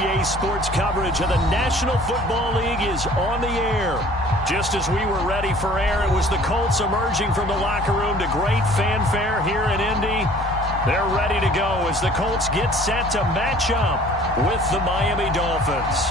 EA Sports coverage of the National Football League is on the air. Just as we were ready for air, it was the Colts emerging from the locker room to great fanfare here in Indy. They're ready to go as the Colts get set to match up with the Miami Dolphins.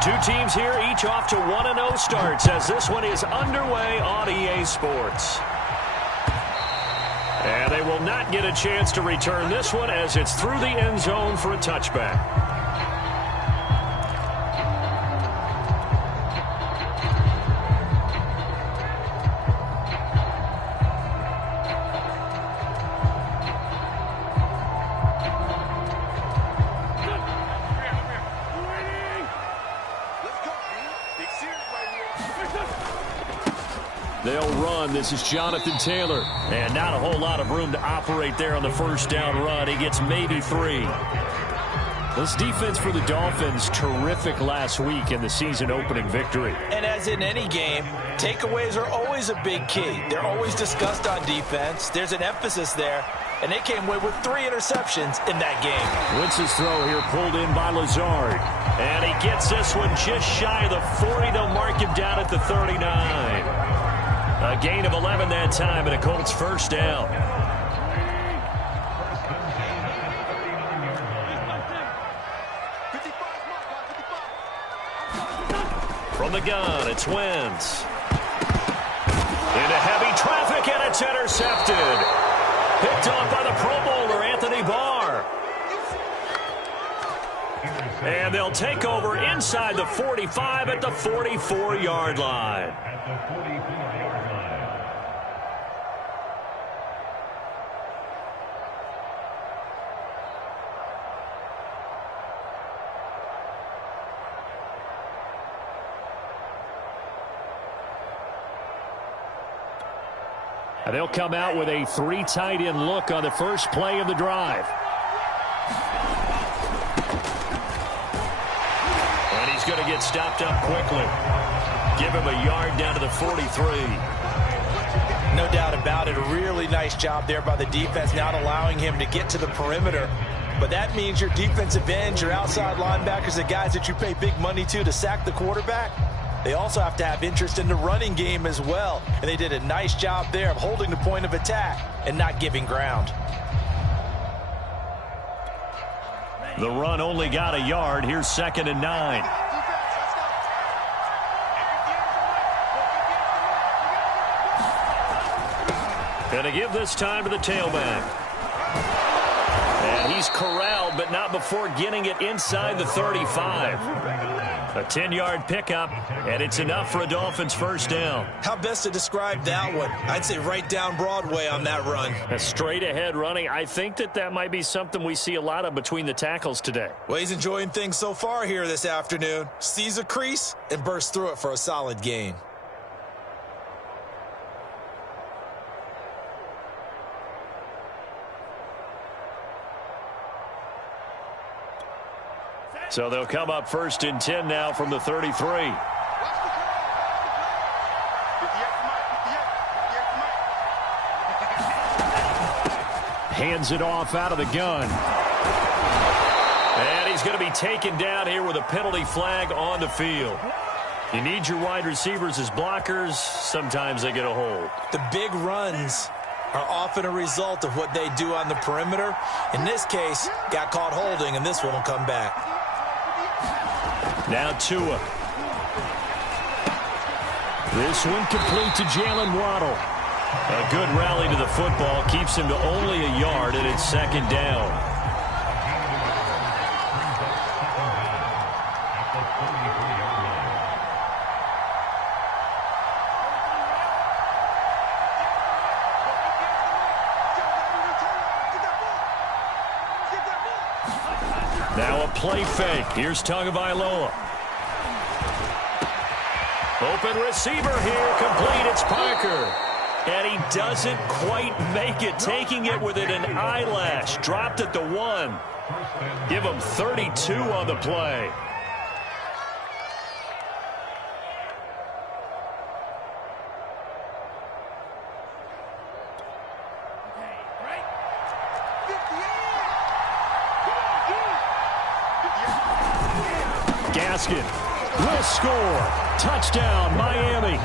Two teams here, each off to 1-0 starts as this one is underway on EA Sports. And they will not get a chance to return this one as it's through the end zone for a touchback. They'll run. This is Jonathan Taylor. And not a whole lot of room to operate there on the first down run. He gets maybe 3. This defense for the Dolphins, terrific last week in the season-opening victory. And as in any game, takeaways are always a big key. They're always discussed on defense. There's an emphasis there. And they came away with 3 interceptions in that game. Wentz's throw here pulled in by Lazard. And he gets this one just shy of the 40. They'll mark him down at the 39. A gain of 11 that time, and a Colts first down. From the gun, it's Wentz. Into heavy traffic, and it's intercepted. Picked off by the Pro Bowler, Anthony Barr. And they'll take over inside the 45 at the 44-yard line. And they'll come out with a 3 tight end look on the first play of the drive. And he's going to get stopped up quickly. Give him a yard down to the 43. No doubt about it. A really nice job there by the defense, not allowing him to get to the perimeter. But that means your defensive ends, your outside linebackers, the guys that you pay big money to sack the quarterback, they also have to have interest in the running game as well. And they did a nice job there of holding the point of attack and not giving ground. The run only got a yard. Here's 2nd and 9. Gonna give this time to the tailback. And he's corralled, but not before getting it inside the 35. A 10-yard pickup, and it's enough for a Dolphins first down. How best to describe that one? I'd say right down Broadway on that run. A straight-ahead running. I think that might be something we see a lot of between the tackles today. Well, he's enjoying things so far here this afternoon. Sees a crease and bursts through it for a solid gain. So they'll come up 1st and 10 now from the 33. Hands it off out of the gun. And he's going to be taken down here with a penalty flag on the field. You need your wide receivers as blockers. Sometimes they get a hold. The big runs are often a result of what they do on the perimeter. In this case, got caught holding, and this one will come back. Now Tua. This one complete to Jalen Waddle. A good rally to the football keeps him to only a yard, and it's 2nd down. Now a a play fake. Here's Tagovailoa. Open receiver here. Complete. It's Parker. And he doesn't quite make it. Taking it within an eyelash. Dropped at the 1. Give him 32 on the play. Gaskin will score. Touchdown, Miami.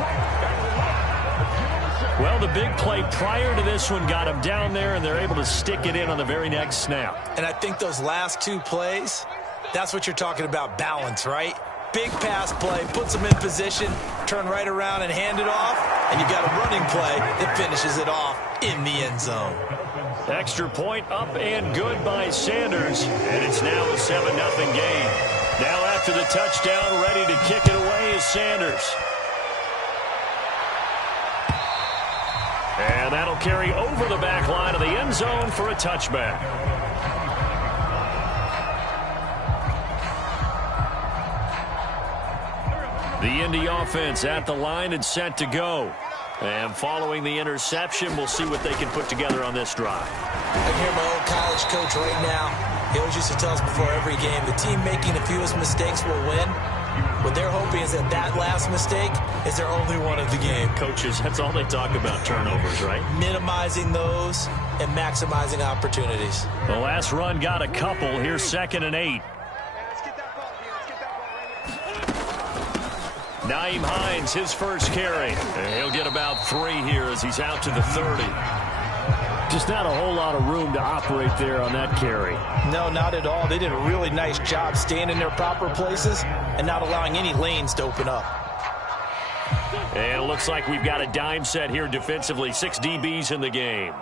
Well, the big play prior to this one got him down there, and they're able to stick it in on the very next snap. And I think those last 2 plays, that's what you're talking about, balance, right? Big pass play, puts them in position, turn right around and hand it off, and you've got a running play that finishes it off in the end zone. Extra point up and good by Sanders, and it's now a 7-0 game. Now after the touchdown, ready to kick it away is Sanders. And that'll carry over the back line of the end zone for a touchback. The Indy offense at the line and set to go. And following the interception, we'll see what they can put together on this drive. I can hear my old college coach right now. He always used to tell us before every game, the team making the fewest mistakes will win. What they're hoping is that that last mistake is their only one of the game. Coaches, that's all they talk about, turnovers, right? Minimizing those and maximizing opportunities. The last run got a couple. Here's 2nd and 8. Nyheim Hines, his first carry. And he'll get about 3 here as he's out to the 30. Just not a whole lot of room to operate there on that carry. No, not at all. They did a really nice job staying in their proper places and not allowing any lanes to open up. And it looks like we've got a dime set here defensively. 6 DBs in the game.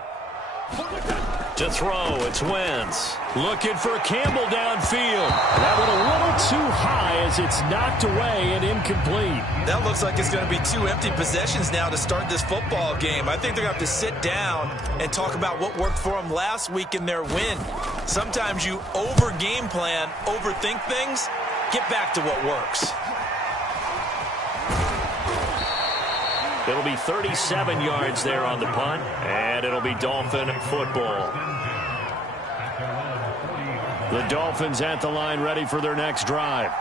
To throw, it's Wentz. Looking for Campbell downfield. That one a little too high as it's knocked away and incomplete. That looks like it's going to be 2 empty possessions now to start this football game. I think they're going to have to sit down and talk about what worked for them last week in their win. Sometimes you over-game plan, overthink things, get back to what works. It'll be 37 yards there on the punt, and it'll be Dolphin football. The Dolphins at the line ready for their next drive.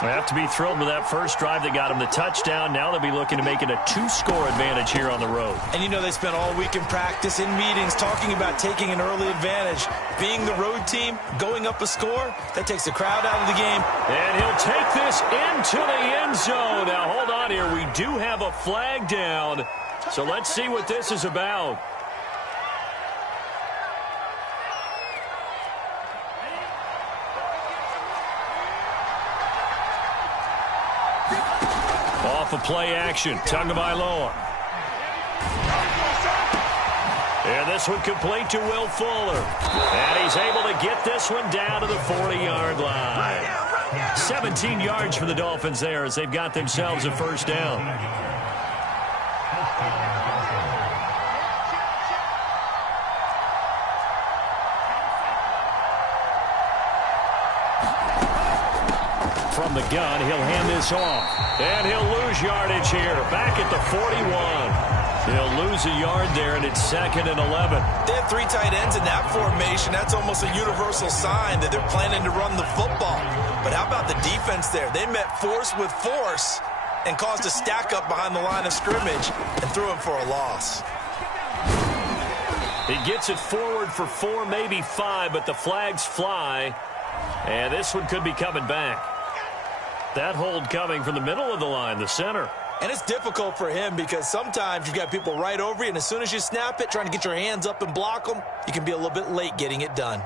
They have to be thrilled with that first drive that got them the touchdown. Now they'll be looking to make it a 2-score advantage here on the road. And you know they spent all week in practice, in meetings, talking about taking an early advantage. Being the road team, going up a score, that takes the crowd out of the game. And he'll take this into the end zone. Now hold on here. We do have a flag down. So let's see what this is about. Off of play action, Tagovailoa. And this one complete to Will Fuller. And he's able to get this one down to the 40-yard line. 17 yards for the Dolphins there as they've got themselves a first down. From the gun, he'll hand this off. And he'll lose yardage here. Back at the 41. He'll lose a yard there, and it's 2nd and 11. They have 3 tight ends in that formation. That's almost a universal sign that they're planning to run the football. But how about the defense there? They met force with force and caused a stack up behind the line of scrimmage and threw him for a loss. He gets it forward for 4, maybe 5, but the flags fly. And this one could be coming back. That hold coming from the middle of the line, the center. And it's difficult for him because sometimes you've got people right over you, and as soon as you snap it, trying to get your hands up and block them, you can be a little bit late getting it done.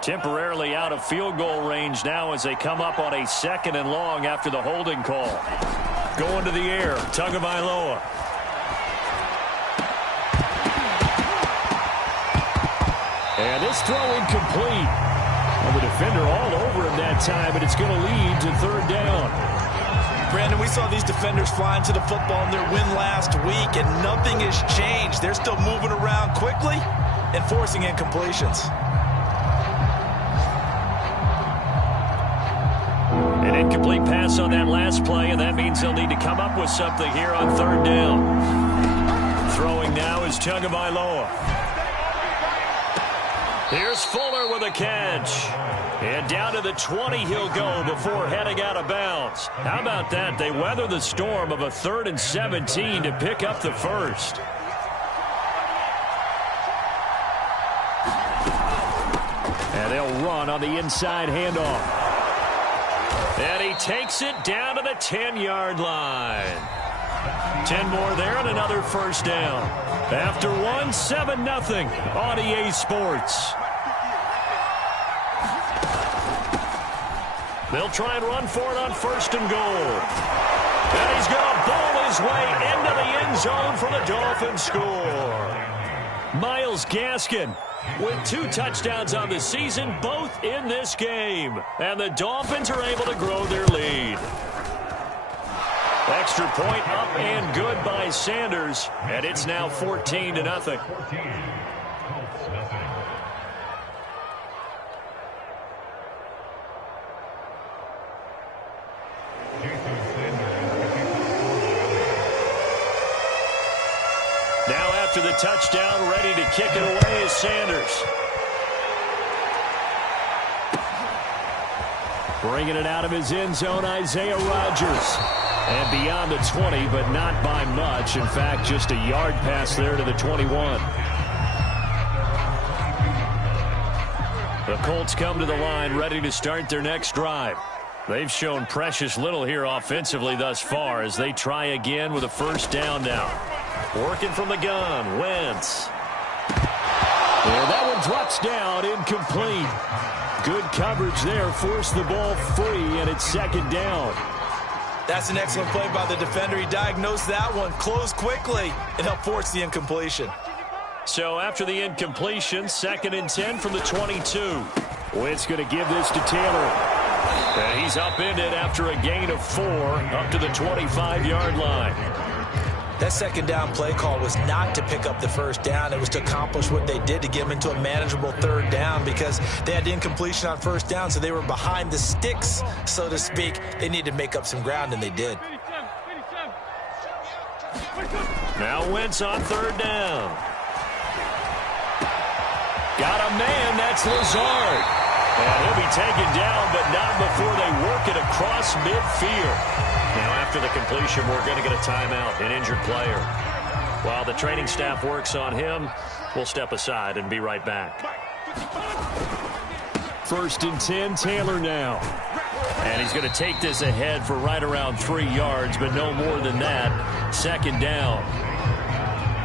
Temporarily out of field goal range now as they come up on a 2nd and long after the holding call. Going to the air, Tagovailoa. And this throw incomplete. Well, the defender all over him that time, but it's going to lead to third down. Brandon, we saw these defenders flying to the football in their win last week, and nothing has changed. They're still moving around quickly and forcing incompletions. An incomplete pass on that last play, and that means they'll need to come up with something here on third down. Throwing now is Tagovailoa. Here's Fuller with a catch. And down to the 20 he'll go before heading out of bounds. How about that? They weather the storm of a 3rd and 17 to pick up the first. And they'll run on the inside handoff. And he takes it down to the 10-yard line. 10 more there and another first down. After one, 7-0 on EA Sports. They'll try and run for it on 1st and goal. And he's going to ball his way into the end zone for the Dolphins score. Myles Gaskin with 2 touchdowns on the season, both in this game. And the Dolphins are able to grow their lead. Extra point up and good by Sanders, and it's now 14-0. Now after the touchdown, ready to kick it away is Sanders. Bringing it out of his end zone, Isaiah Rodgers. And beyond the 20, but not by much. In fact, just a yard pass there to the 21. The Colts come to the line ready to start their next drive. They've shown precious little here offensively thus far as they try again with a first down now. Working from the gun, Wentz. And that one drops down, incomplete. Good coverage there, forced the ball free, and it's 2nd down. That's an excellent play by the defender. He diagnosed that one, closed quickly, and helped force the incompletion. So after the incompletion, 2nd and 10 from the 22. Wentz going to give this to Taylor. And he's upended after a gain of 4 up to the 25-yard line. That 2nd down play call was not to pick up the first down. It was to accomplish what they did to get them into a manageable 3rd down because they had incompletion on 1st down, so they were behind the sticks, so to speak. They needed to make up some ground, and they did. Now Wentz on 3rd down. Got a man, that's Lazard. And he'll be taken down, but not before they work it across midfield. Now, after the completion, we're going to get a timeout, an injured player. While the training staff works on him, we'll step aside and be right back. 1st and 10, Taylor now. And he's going to take this ahead for right around 3 yards, but no more than that. 2nd down.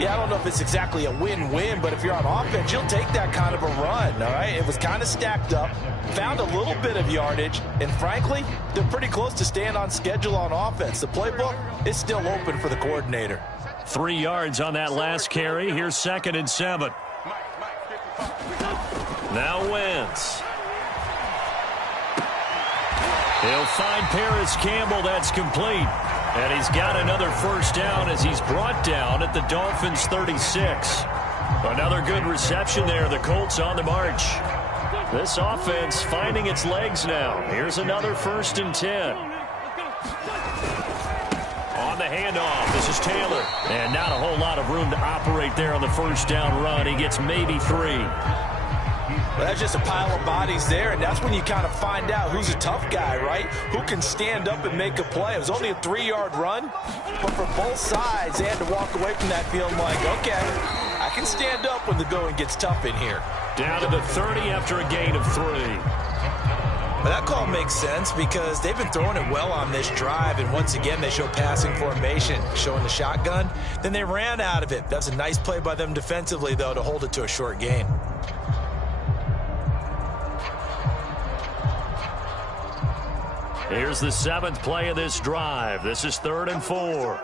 Yeah, I don't know if it's exactly a win-win, but if you're on offense, you'll take that kind of a run, all right? It was kind of stacked up, found a little bit of yardage, and frankly, they're pretty close to staying on schedule on offense. The playbook is still open for the coordinator. 3 yards on that last carry. Here's 2nd and 7. Now Wentz. He'll find Paris Campbell. That's complete. And he's got another first down as he's brought down at the Dolphins' 36. Another good reception there. The Colts on the march. This offense finding its legs now. Here's another 1st and 10. On the handoff, this is Taylor. And not a whole lot of room to operate there on the first down run. He gets maybe 3. Well, that's just a pile of bodies there, and that's when you kind of find out who's a tough guy, right? Who can stand up and make a play. It was only a 3-yard run, but for both sides, they had to walk away from that feeling like, okay, I can stand up when the going gets tough in here. Down to the 30 after a gain of 3. Well, that call makes sense because they've been throwing it well on this drive, and once again, they show passing formation, showing the shotgun. Then they ran out of it. That was a nice play by them defensively, though, to hold it to a short gain. Here's the 7th play of this drive. This is 3rd and 4.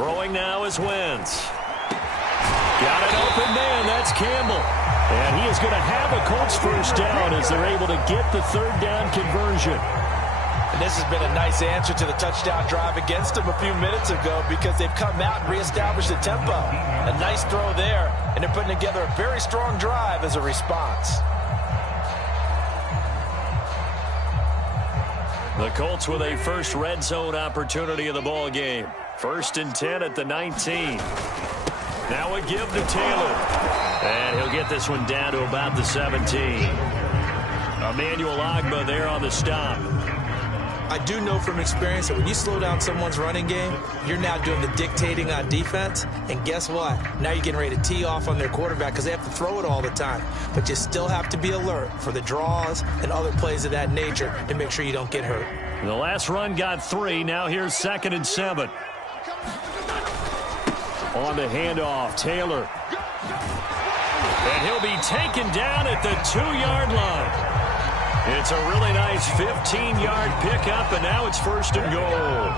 Throwing now is Wentz. Got an open man. That's Campbell. And he is going to have a Colts first down as they're able to get the third down conversion. And this has been a nice answer to the touchdown drive against them a few minutes ago because they've come out and reestablished the tempo. A nice throw there, and they're putting together a very strong drive as a response. The Colts with a first red zone opportunity of the ball game. 1st and 10 at the 19. Now a give to Taylor. And he'll get this one down to about the 17. Emmanuel Ogbah there on the stop. I do know from experience that when you slow down someone's running game, you're now doing the dictating on defense. And guess what? Now you're getting ready to tee off on their quarterback because they have to throw it all the time. But you still have to be alert for the draws and other plays of that nature to make sure you don't get hurt. The last run got 3. Now here's 2nd and 7. On the handoff, Taylor. And he'll be taken down at the 2-yard line. It's a really nice 15-yard pickup, and now it's 1st and goal.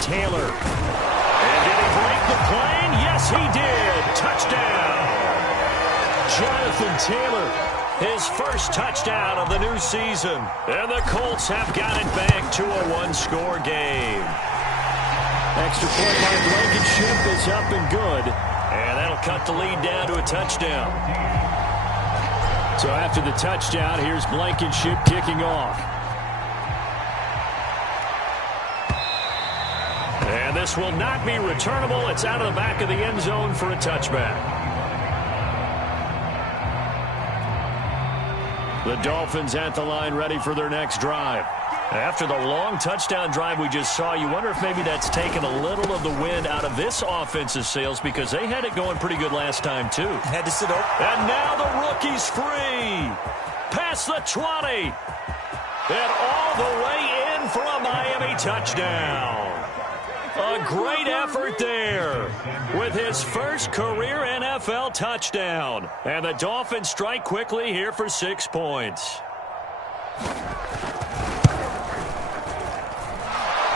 Taylor. And did he break the plane? Yes, he did. Touchdown. Jonathan Taylor, his first touchdown of the new season. And the Colts have got it back to a 1-score game. Extra point by Blankenship is up and good. And that'll cut the lead down to a touchdown. So after the touchdown, here's Blankenship kicking off. And this will not be returnable. It's out of the back of the end zone for a touchback. The Dolphins at the line ready for their next drive. After the long touchdown drive we just saw, you wonder if maybe that's taken a little of the wind out of this offense's sails because they had it going pretty good last time, too. Had to sit over. And now the rookie's free. Past the 20. And all the way in for a Miami touchdown. A great effort there with his first career NFL touchdown. And the Dolphins strike quickly here for 6 points.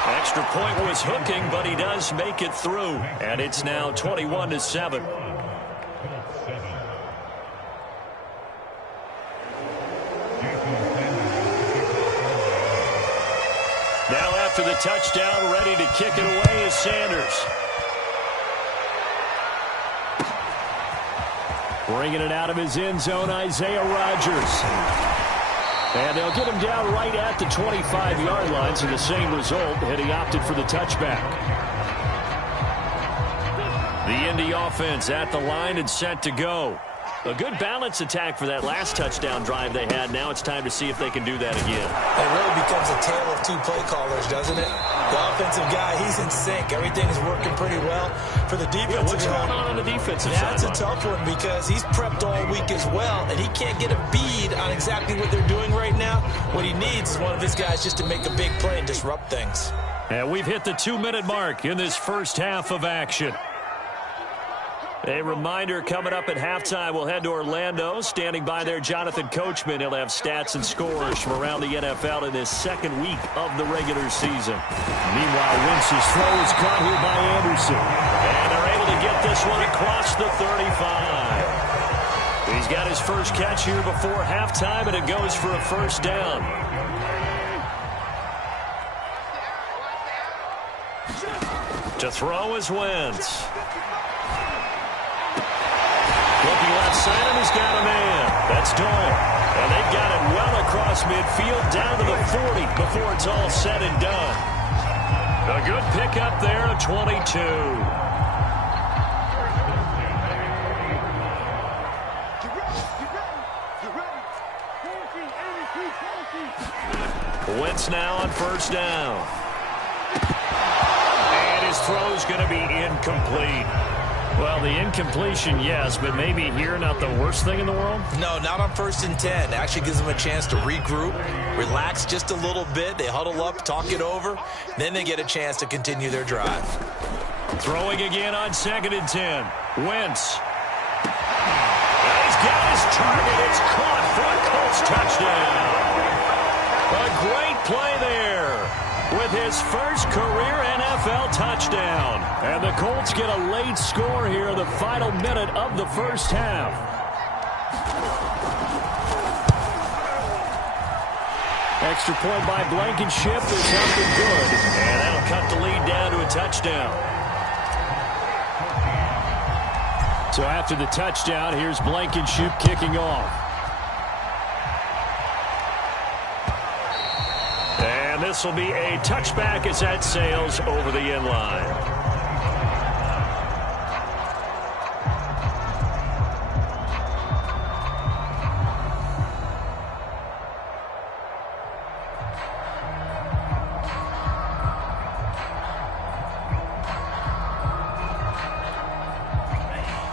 Extra point was hooking, but he does make it through. And it's now 21-7. Now after the touchdown, ready to kick it away is Sanders. Bringing it out of his end zone, Isaiah Rodgers. And they'll get him down right at the 25-yard line, so the same result, and he opted for the touchback. The Indy offense at the line and set to go. A good balance attack for that last touchdown drive they had. Now it's time to see if they can do that again. It really becomes a tale of 2 play callers, doesn't it? The offensive guy, he's in sync. Everything's working pretty well. For the defensive guy, what's going on the defensive side? That's a tough one because he's prepped all week as well, and he can't get a bead on exactly what they're doing right now. What he needs is one of his guys just to make a big play and disrupt things. And we've hit the 2-minute mark in this first half of action. A reminder coming up at halftime, we'll head to Orlando. Standing by there, Jonathan Coachman. He'll have stats and scores from around the NFL in his second week of the regular season. Meanwhile, Wentz's throw is caught here by Anderson. And they're able to get this one across the 35. He's got his first catch here before halftime, and it goes for a first down. To throw is Wentz. Looking left side, and he's got a man. That's Doyle. And they've got it well across midfield, down to the 40 before it's all said and done. A good pickup there of 22. Wentz now on first down. And his throw's going to be incomplete. Well, the incompletion, yes, but maybe here not the worst thing in the world? No, not on 1st and 10. It actually gives them a chance to regroup, relax just a little bit. They huddle up, talk it over. Then they get a chance to continue their drive. Throwing again on 2nd and 10. Wentz. And he's got his target. It's caught for a Colts touchdown. A great play there with his first career NFL touchdown. And the Colts get a late score here in the final minute of the first half. Extra point by Blankenship is up and good. And that'll cut the lead down to a touchdown. So after the touchdown, here's Blankenship kicking off. And this will be a touchback as that sails over the end line.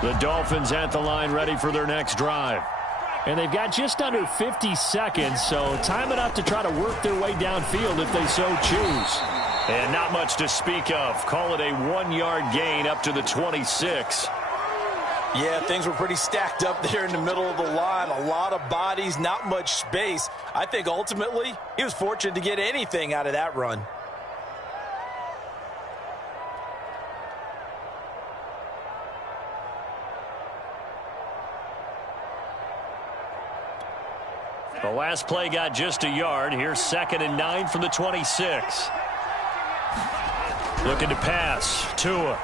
The Dolphins at the line ready for their next drive. And they've got just under 50 seconds, so time enough to try to work their way downfield if they so choose. And not much to speak of. Call it a 1-yard gain up to the 26. Yeah, things were pretty stacked up there in the middle of the line. A lot of bodies, not much space. I think ultimately he was fortunate to get anything out of that run. The last play got just a yard. Here's 2nd and 9 from the 26. Looking to pass. Tua.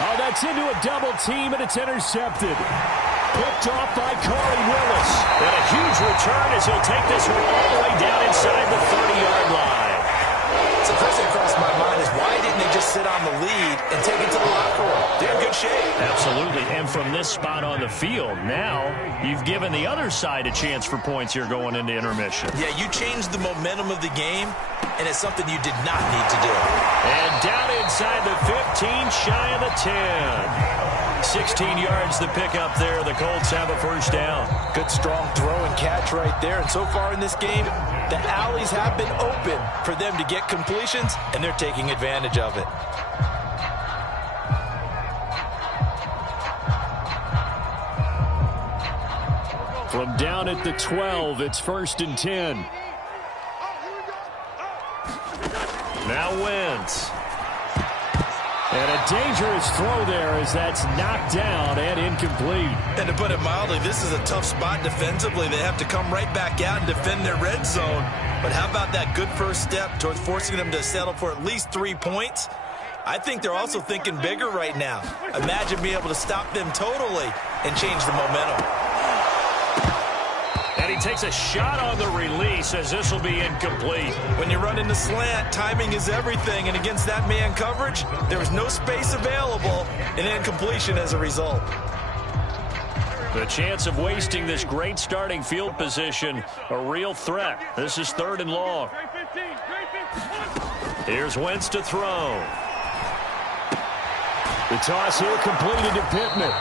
Oh, that's into a double team, and it's intercepted. Picked off by Corey Willis. And a huge return as he'll take this one all the way down inside the 30-yard line. So the first thing that crossed my mind is why didn't they just sit on the lead and take it to the locker room? They're in good shape. Absolutely. And from this spot on the field, now you've given the other side a chance for points here going into intermission. Yeah, you changed the momentum of the game, and it's something you did not need to do. And down inside the 15, shy of the 10. 16 yards the pick up there. The Colts have a first down. Good strong throw and catch right there. And so far in this game, the alleys have been open for them to get completions, and they're taking advantage of it. From down at the 12, it's 1st and 10. Now Wentz. And a dangerous throw there as that's knocked down and incomplete. And to put it mildly, this is a tough spot defensively. They have to come right back out and defend their red zone. But how about that good first step towards forcing them to settle for at least 3 points? I think they're also thinking bigger right now. Imagine being able to stop them totally and change the momentum. And he takes a shot on the release as this will be incomplete. When you run in the slant, timing is everything. And against that man coverage, there was no space available, and incompletion as a result. The chance of wasting this great starting field position, a real threat. This is 3rd and long. Here's Wentz to throw. The toss here completed to Pittman.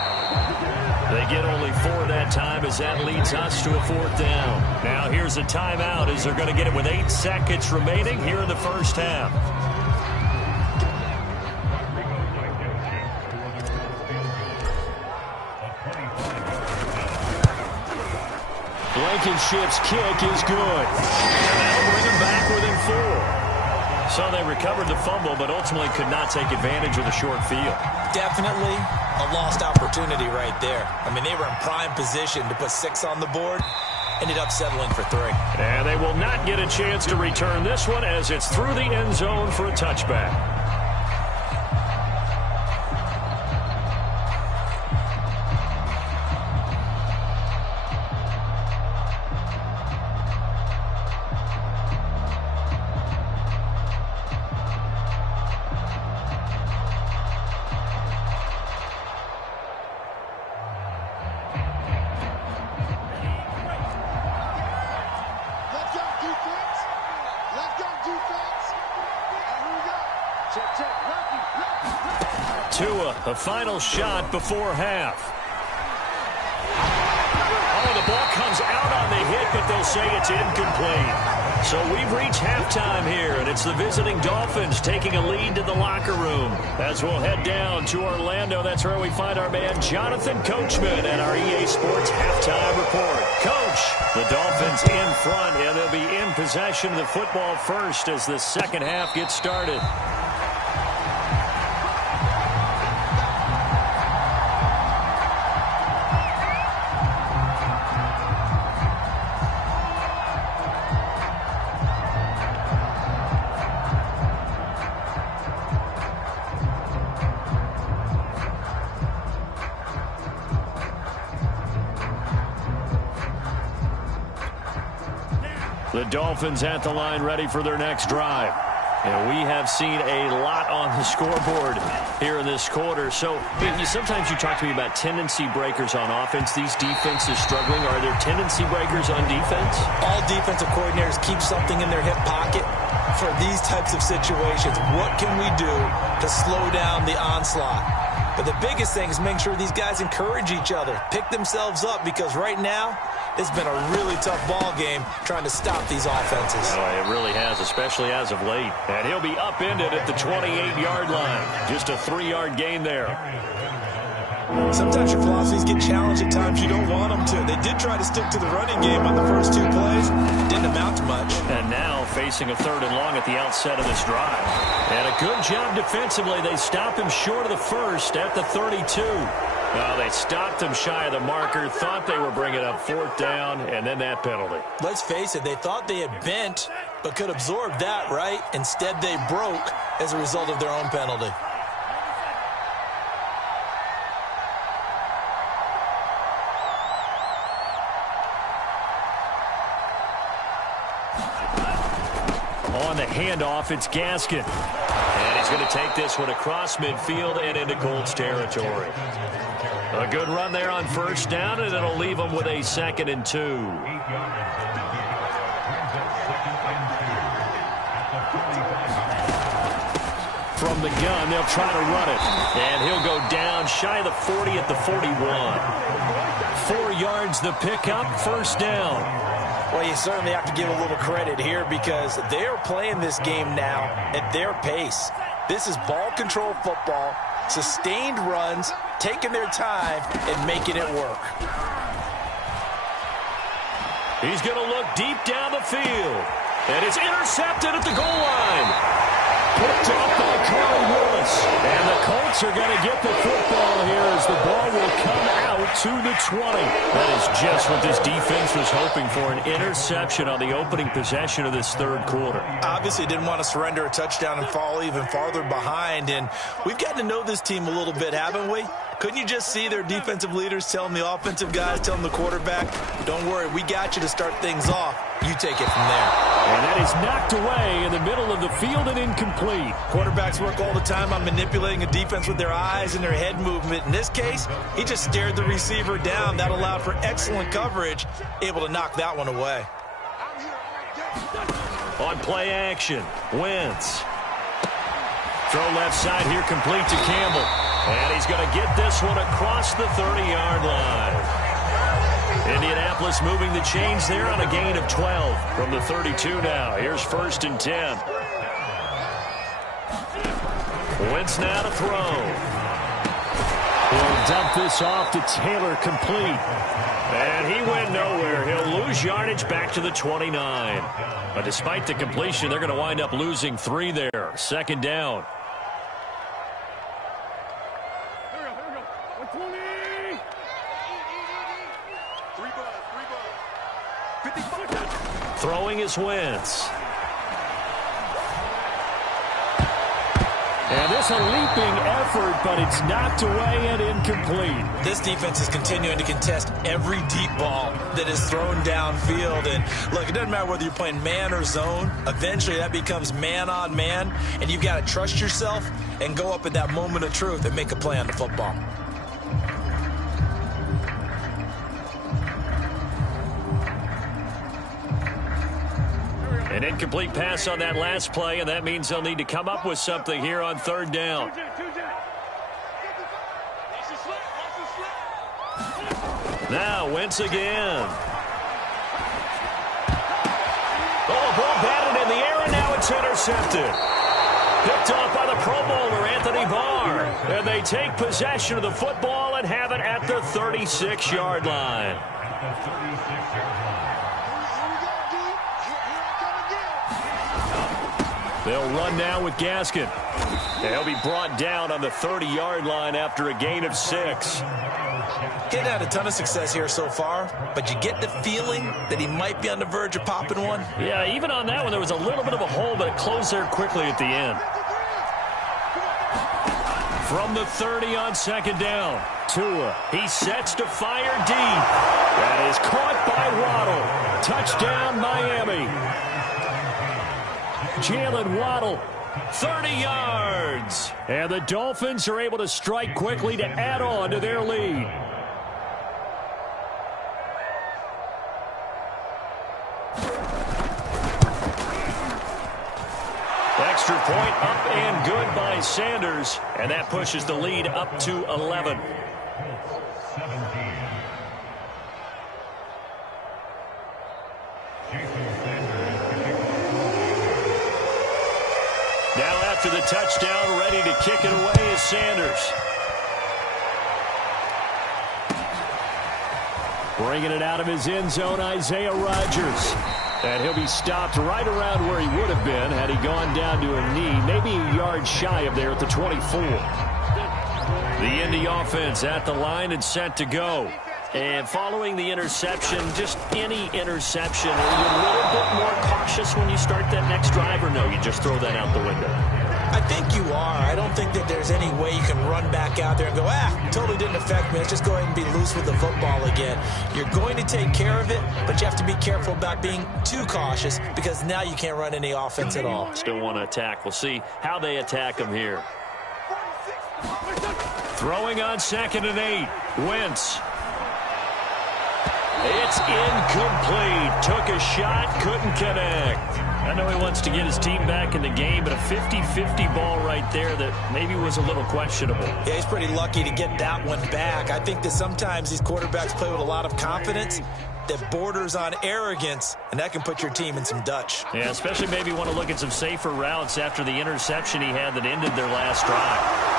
They get only 4 that time as that leads us to a 4th down. Now here's a timeout as they're going to get it with 8 seconds remaining here in the first half. Blankenship's kick is good. And that'll bring them back within 4. So they recovered the fumble, but ultimately could not take advantage of the short field. Definitely a lost opportunity right there. I mean, they were in prime position to put 6 on the board. Ended up settling for 3. And they will not get a chance to return this one as it's through the end zone for a touchback. Tua, a final shot before half. Oh, the ball comes out on the hit, but they'll say it's incomplete. So we've reached halftime here, and it's the visiting Dolphins taking a lead to the locker room. As we'll head down to Orlando, that's where we find our man Jonathan Coachman at our EA Sports Halftime Report. Coach, the Dolphins in front, and they'll be in possession of the football first as the second half gets started. The Dolphins at the line ready for their next drive. And we have seen a lot on the scoreboard here in this quarter. So sometimes you talk to me about tendency breakers on offense. These defenses struggling. Are there tendency breakers on defense? All defensive coordinators keep something in their hip pocket for these types of situations. What can we do to slow down the onslaught? But the biggest thing is make sure these guys encourage each other, pick themselves up, because right now it's been a really tough ball game trying to stop these offenses. Oh, it really has, especially as of late. And he'll be upended at the 28-yard line. Just a 3-yard gain there. Sometimes your philosophies get challenged at times you don't want them to. They did try to stick to the running game on the first 2 plays. Didn't amount to much. And now facing a 3rd and long at the outset of this drive. And a good job defensively. They stop him short of the first at the 32. Well, they stopped him shy of the marker, thought they were bringing up 4th down, and then that penalty. Let's face it, they thought they had bent but could absorb that, right? Instead, they broke as a result of their own penalty. On the handoff, it's Gaskin. And he's going to take this one across midfield and into Colts territory. A good run there on 1st down, and it'll leave them with a 2nd and 2. From the gun, they'll try to run it. And he'll go down shy of the 40 at the 41. 4 yards the pickup, 1st down. Well, you certainly have to give a little credit here because they're playing this game now at their pace. This is ball control football, sustained runs, taking their time and making it work. He's going to look deep down the field. And it's intercepted at the goal line. Picked off by Carl Willis. And the Colts are going to get the football here as the ball will come out to the 20. That is just what this defense was hoping for, an interception on the opening possession of this 3rd quarter. Obviously didn't want to surrender a touchdown and fall even farther behind. And we've gotten to know this team a little bit, haven't we? Couldn't you just see their defensive leaders telling the offensive guys, telling the quarterback, don't worry, we got you to start things off. You take it from there. And that is knocked away in the middle of the field and incomplete. Quarterbacks work all the time on manipulating a defense with their eyes and their head movement. In this case, he just stared the receiver down. That allowed for excellent coverage, able to knock that one away. On play action, Wentz. Throw left side here, complete to Campbell. And he's going to get this one across the 30-yard line. Indianapolis moving the chains there on a gain of 12 from the 32 now. Here's 1st and 10. Wentz now to throw. He'll dump this off to Taylor, complete. And he went nowhere. He'll lose yardage back to the 29. But despite the completion, they're going to wind up losing 3 there. 2nd down. Throwing is Wentz. And this a leaping effort, but it's knocked away and incomplete. This defense is continuing to contest every deep ball that is thrown downfield. And look, it doesn't matter whether you're playing man or zone. Eventually that becomes man on man, and you've got to trust yourself and go up at that moment of truth and make a play on the football. An incomplete pass on that last play, and that means they'll need to come up with something here on 3rd down. Now Wentz again. Oh, ball batted in the air, and now it's intercepted. Picked off by the Pro Bowler, Anthony Barr. And they take possession of the football and have it at the 36-yard line. They'll run now with Gaskin. They'll be brought down on the 30-yard line after a gain of 6. Getting had a ton of success here so far, but you get the feeling that he might be on the verge of popping one. Yeah, even on that one, there was a little bit of a hole, but it closed there quickly at the end. From the 30 on second down, Tua. He sets to fire deep. That is caught by Waddle. Touchdown, Miami. Jalen Waddle, 30 yards. And the Dolphins are able to strike quickly to add on to their lead. Extra point up and good by Sanders. And that pushes the lead up to 11. Now after the touchdown, ready to kick it away is Sanders. Bringing it out of his end zone, Isaiah Rodgers. And he'll be stopped right around where he would have been had he gone down to a knee, maybe a yard shy of there at the 24. The Indy offense at the line and set to go. And following the interception, just any interception, are you a little bit more cautious when you start that next drive, or no, you just throw that out the window? I think you are. I don't think that there's any way you can run back out there and go, totally didn't affect me. Let's just go ahead and be loose with the football again. You're going to take care of it, but you have to be careful about being too cautious because now you can't run any offense at all. Still want to attack. We'll see how they attack him here. Throwing on 2nd and 8. Wentz. It's incomplete. Took a shot, couldn't connect. I know he wants to get his team back in the game, but a 50-50 ball right there that maybe was a little questionable. Yeah, he's pretty lucky to get that one back. I think that sometimes these quarterbacks play with a lot of confidence that borders on arrogance, and that can put your team in some Dutch. Yeah, especially maybe want to look at some safer routes after the interception he had that ended their last drive.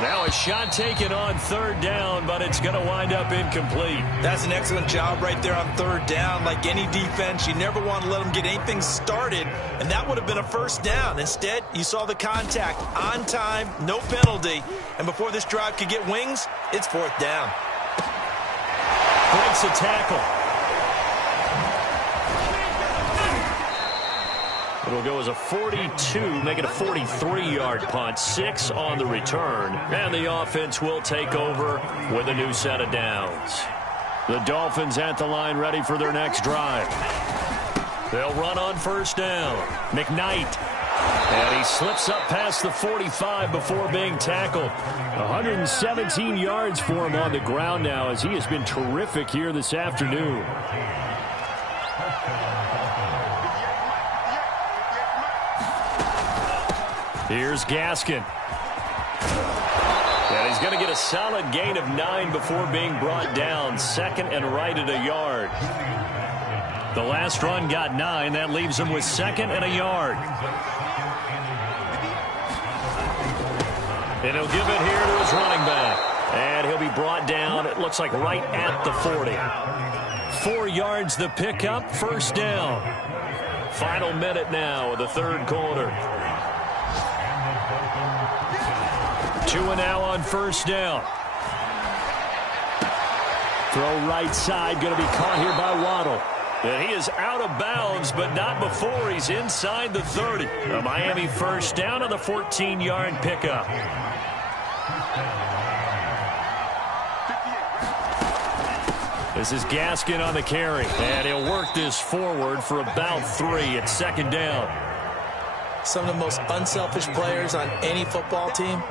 Now a shot taken on 3rd down, but it's going to wind up incomplete. That's an excellent job right there on 3rd down. Like any defense, you never want to let them get anything started, and that would have been a 1st down. Instead, you saw the contact on time, no penalty, and before this drive could get wings, it's 4th down. Breaks a tackle. It'll go as a 42, make it a 43-yard punt, 6 on the return, and the offense will take over with a new set of downs. The Dolphins at the line ready for their next drive. They'll run on 1st down. McKnight. And he slips up past the 45 before being tackled. 117 yards for him on the ground now as he has been terrific here this afternoon. Here's Gaskin. And he's going to get a solid gain of 9 before being brought down. 2nd and right at a yard. The last run got 9. That leaves him with 2nd and a yard. And he'll give it here to his running back. And he'll be brought down, it looks like right at the 40. 4 yards the pickup, 1st down. Final minute now of the 3rd quarter. Tua now on 1st down. Throw right side, going to be caught here by Waddle. And he is out of bounds, but not before he's inside the 30. A Miami 1st down on the 14-yard pickup. This is Gaskin on the carry. And he'll work this forward for about 3 at 2nd down. Some of the most unselfish players on any football team,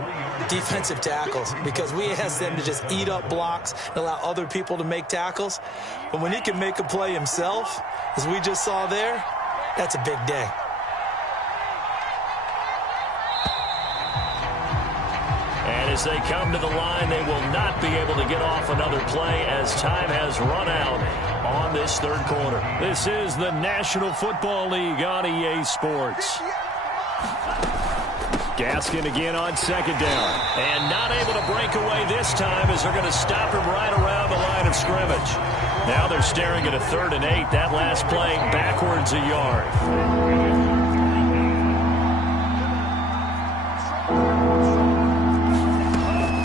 defensive tackles, because we ask them to just eat up blocks and allow other people to make tackles. But when he can make a play himself, as we just saw there, that's a big day. And As they come to the line, they will not be able to get off another play as time has run out on this third quarter. This is the National Football League on EA Sports. Gaskin again on second down. And not able to break away this time as they're going to stop him right around the line of scrimmage. Now they're staring at a 3rd and 8. That last play backwards a yard.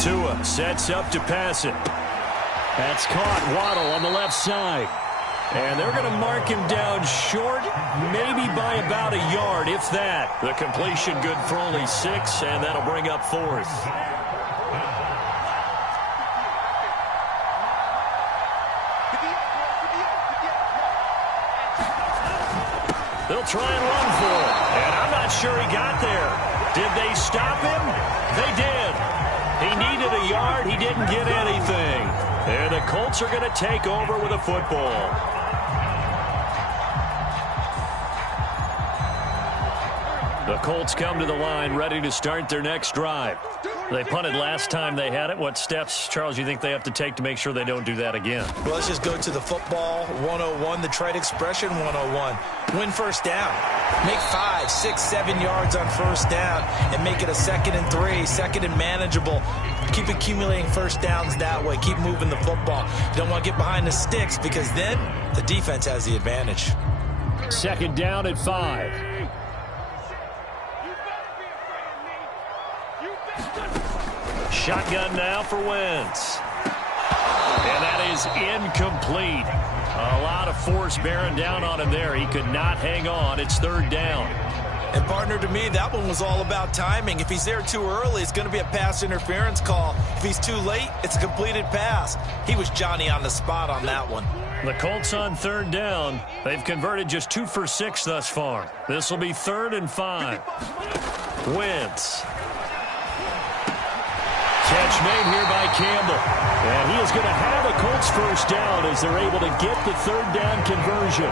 Tua sets up to pass it. That's caught. Waddle on the left side. And they're going to mark him down short, maybe by about a yard, if that. The completion good for only 6, and that'll bring up 4th. They'll try and run for it. And I'm not sure he got there. Did they stop him? They did. He needed a yard. He didn't get anything. And the Colts are going to take over with a football. The Colts come to the line ready to start their next drive. They punted last time they had it. What steps, Charles, you think they have to take to make sure they don't do that again? Well, let's just go to the football 101, the trade expression 101. Win first down. Make 5, 6, 7 yards on first down and make it a 2nd and 3, 2nd and manageable. Keep accumulating first downs that way. Keep moving the football. You don't want to get behind the sticks because then the defense has the advantage. 2nd down at 5. Shotgun now for Wentz. And that is incomplete. A lot of force bearing down on him there. He could not hang on. It's 3rd down. And, partner, to me, that one was all about timing. If he's there too early, it's going to be a pass interference call. If he's too late, it's a completed pass. He was Johnny on the spot on that one. The Colts on 3rd down. They've converted just 2 for 6 thus far. This will be 3rd and 5. Wentz. Catch made here by Campbell. And he is going to have a Colts first down as they're able to get the 3rd down conversion.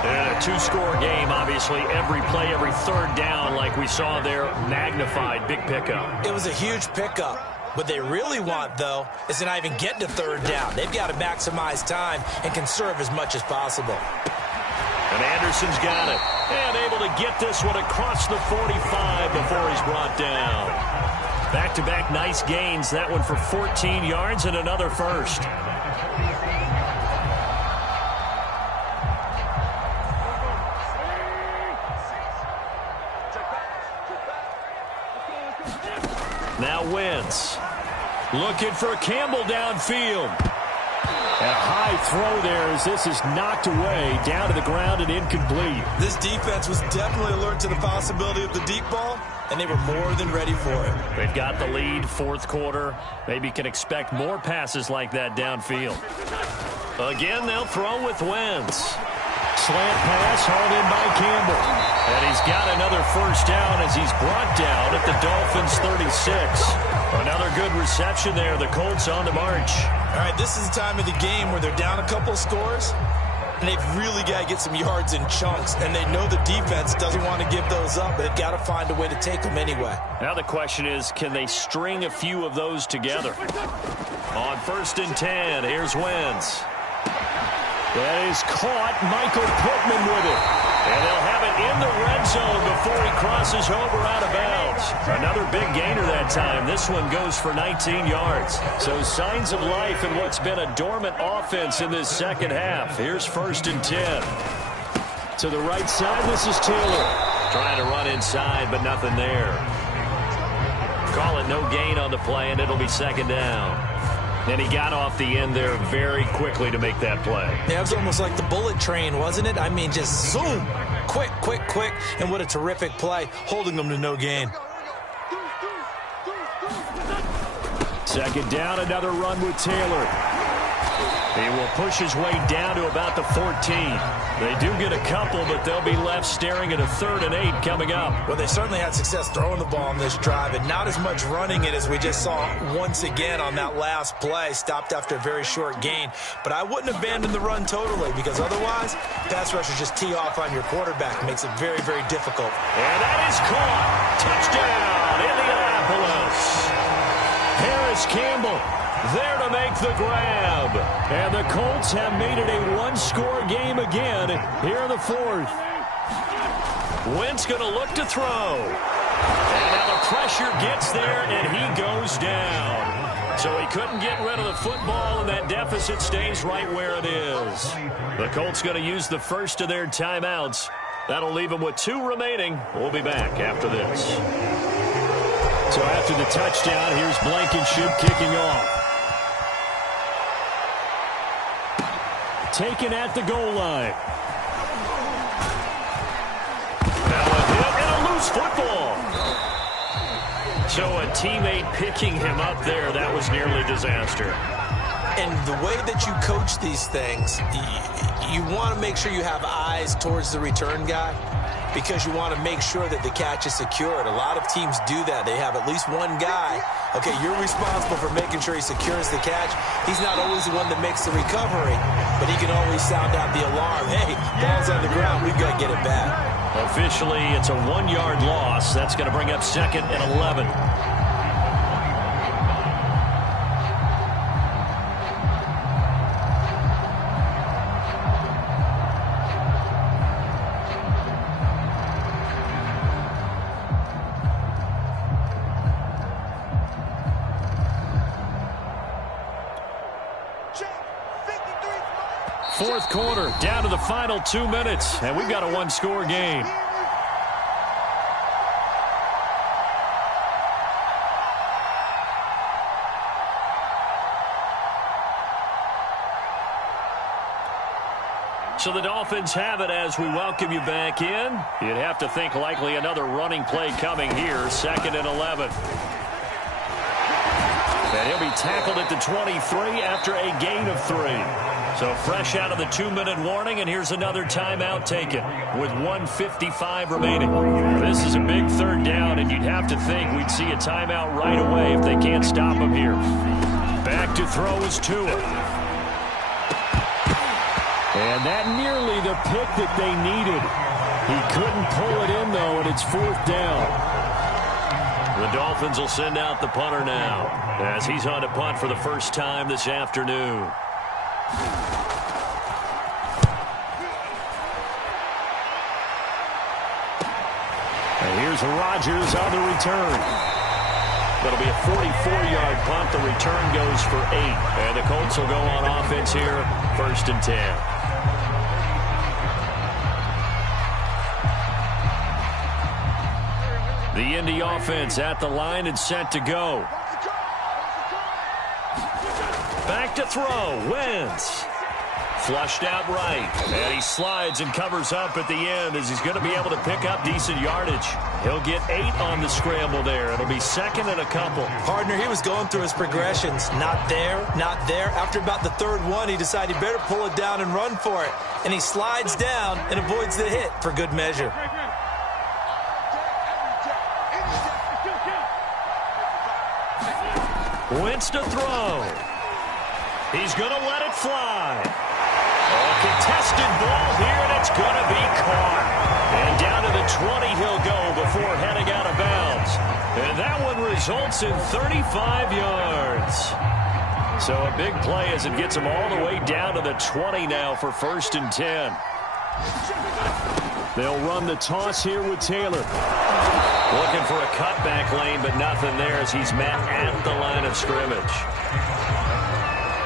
And a 2-score game, obviously, every play, every 3rd down, like we saw there, magnified, big pickup. It was a huge pickup. What they really want, though, is to not even get to 3rd down. They've got to maximize time and conserve as much as possible. And Anderson's got it. And able to get this one across the 45 before he's brought down. Back-to-back nice gains. That one for 14 yards and another first. Now Wentz. Looking for Campbell downfield. A high throw there as this is knocked away, down to the ground and incomplete. This defense was definitely alert to the possibility of the deep ball, and they were more than ready for it. They've got the lead, 4th quarter. Maybe can expect more passes like that downfield. Again, they'll throw with Wentz. Slant pass hauled in by Campbell. And he's got another first down as he's brought down at the Dolphins' 36. Another good reception there. The Colts on the march. All right, this is the time of the game where they're down a couple of scores, and they've really got to get some yards in chunks, and they know the defense doesn't want to give those up, but they've got to find a way to take them anyway. Now the question is, can they string a few of those together? On 1st and 10, here's Wentz. That is caught. Michael Pittman with it. And they'll have it in the red zone before he crosses over out of bounds. Another big gainer that time. This one goes for 19 yards. So signs of life in what's been a dormant offense in this second half. Here's 1st and 10. To the right side, this is Taylor. Trying to run inside, but nothing there. Call it no gain on the play, and it'll be 2nd down. And he got off the end there very quickly to make that play. Yeah, it was almost like the bullet train, wasn't it? I mean, just zoom. Quick, quick, quick. And what a terrific play, holding them to no gain. 2nd down, another run with Taylor. He will push his way down to about the 14. They do get a couple, but they'll be left staring at a 3rd and 8 coming up. Well, they certainly had success throwing the ball on this drive, and not as much running it as we just saw once again on that last play. Stopped after a very short gain. But I wouldn't abandon the run totally, because otherwise, pass rushers just tee off on your quarterback. It makes it very, very difficult. And that is caught. Touchdown, Indianapolis. Paris Campbell there to make the grab. And the Colts have made it a one-score game again here in the fourth. Wentz going to look to throw. And now the pressure gets there, and he goes down. So he couldn't get rid of the football, and that deficit stays right where it is. The Colts going to use the first of their timeouts. That'll leave them with 2 remaining. We'll be back after this. So after the touchdown, here's Blankenship kicking off. Taken at the goal line. Now a hit and a loose football. So a teammate picking him up there, that was nearly disaster. And the way that you coach these things, you want to make sure you have eyes towards the return guy because you want to make sure that the catch is secured. A lot of teams do that. They have at least one guy. Okay, you're responsible for making sure he secures the catch. He's not always the one that makes the recovery, but he can always sound out the alarm. Hey, ball's on the ground. We've got to get it back. Officially, it's a 1-yard loss. That's going to bring up 2nd and 11. Fourth quarter, down to the final 2 minutes, and we've got a one-score game. So the Dolphins have it as we welcome you back in. You'd have to think likely another running play coming here, 2nd and 11. And he'll be tackled at the 23 after a gain of 3. So fresh out of the 2-minute warning, and here's another timeout taken with 1:55 remaining. This is a big 3rd down, and you'd have to think we'd see a timeout right away if they can't stop him here. Back to throw is Tua. And that nearly the pick that they needed. He couldn't pull it in, though, and it's 4th down. The Dolphins will send out the punter now as he's on to punt for the first time this afternoon. And here's Rodgers on the return. That'll be a 44-yard punt. The return goes for 8. And the Colts will go on offense here, 1st and 10. The Indy offense at the line and set to go. Back to throw. Wentz. Flushed out right. And he slides and covers up at the end as he's going to be able to pick up decent yardage. He'll get 8 on the scramble there. It'll be 2nd and a couple. Partner, he was going through his progressions. Not there, not there. After about the 3rd one, he decided he better pull it down and run for it. And he slides down and avoids the hit for good measure. Wentz to throw. He's going to let it fly. A contested ball here, and it's going to be caught. And down to the 20 he'll go before heading out of bounds. And that one results in 35 yards. So a big play as it gets him all the way down to the 20 now for 1st and 10. They'll run the toss here with Taylor. Looking for a cutback lane, but nothing there as he's met at the line of scrimmage.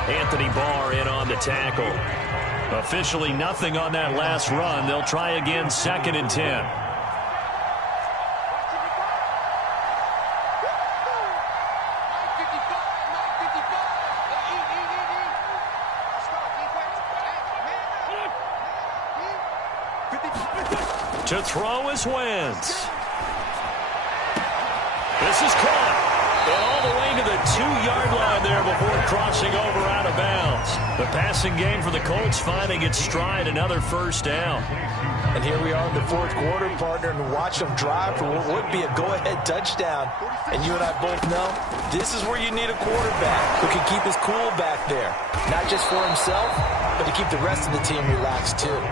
Anthony Barr in on the tackle. Officially nothing on that last run. They'll try again, 2nd and 10. To throw is Wentz. This is caught. And all the way to the 2-yard line there before crossing over out of bounds. The passing game for the Colts finding its stride, another 1st down. And here we are in the 4th quarter, partner, and watch them drive for what would be a go-ahead touchdown. And you and I both know this is where you need a quarterback who can keep his cool back there. Not just for himself, but to keep the rest of the team relaxed too.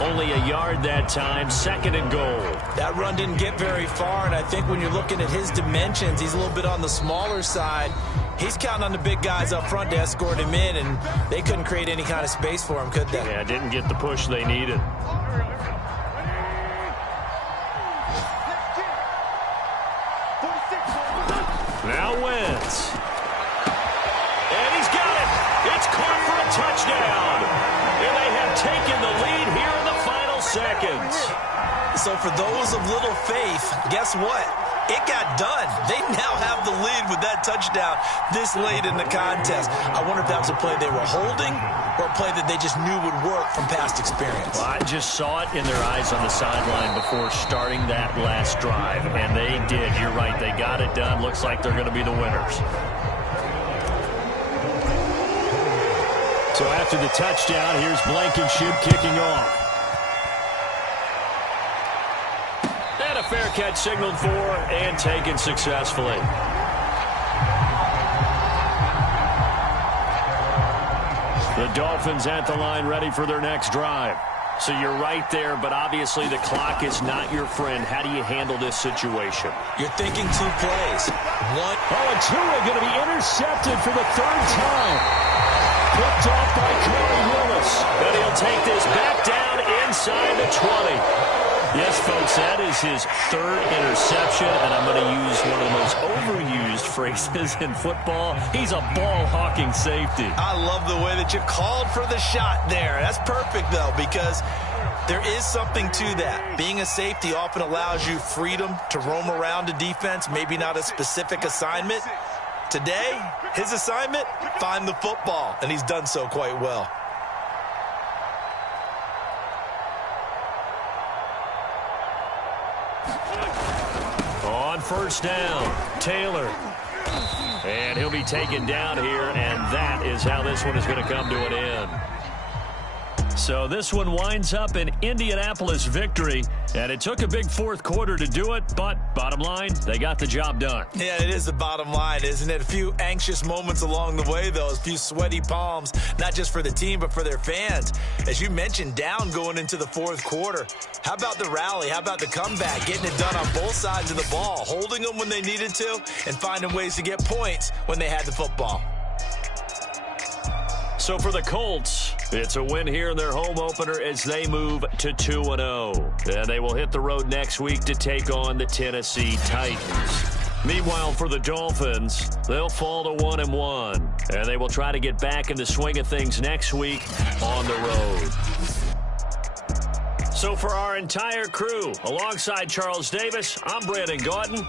Only a yard that time, 2nd and goal. That run didn't get very far, and I think when you're looking at his dimensions, he's a little bit on the smaller side. He's counting on the big guys up front to escort him in, and they couldn't create any kind of space for him, could they? Yeah, didn't get the push they needed. Now Wentz. And he's got it. It's caught for a touchdown. And they have taken the lead here in the final seconds. So for those of little faith, guess what? It got done. They now have the lead with that touchdown this late in the contest. I wonder if that was a play they were holding or a play that they just knew would work from past experience. Well, I just saw it in their eyes on the sideline before starting that last drive, and they did. You're right. They got it done. Looks like they're going to be the winners. So after the touchdown, here's Blankenship kicking off. And a fair catch signaled for and taken successfully. The Dolphins at the line ready for their next drive. So you're right there, but obviously the clock is not your friend. How do you handle this situation? You're thinking 2 plays. One. Oh, and Tua going to be intercepted for the 3rd time. Picked off by Corey Willis. And he'll take this back down inside the 20. Yes, folks, that is his 3rd interception, and I'm going to use one of the most overused phrases in football. He's a ball-hawking safety. I love the way that you called for the shot there. That's perfect, though, because there is something to that. Being a safety often allows you freedom to roam around a defense, maybe not a specific assignment. Today, his assignment, find the football, and he's done so quite well. On 1st down, Taylor. And he'll be taken down here, and that is how this one is going to come to an end. So this one winds up an Indianapolis victory, and it took a big 4th quarter to do it, but bottom line, they got the job done. Yeah, it is the bottom line, isn't it? A few anxious moments along the way, though, a few sweaty palms, not just for the team, but for their fans. As you mentioned, down going into the 4th quarter. How about the rally? How about the comeback? Getting it done on both sides of the ball, holding them when they needed to, and finding ways to get points when they had the football. So for the Colts, it's a win here in their home opener as they move to 2-0. And they will hit the road next week to take on the Tennessee Titans. Meanwhile, for the Dolphins, they'll fall to 1-1. And they will try to get back in the swing of things next week on the road. So for our entire crew, alongside Charles Davis, I'm Brandon Gauton.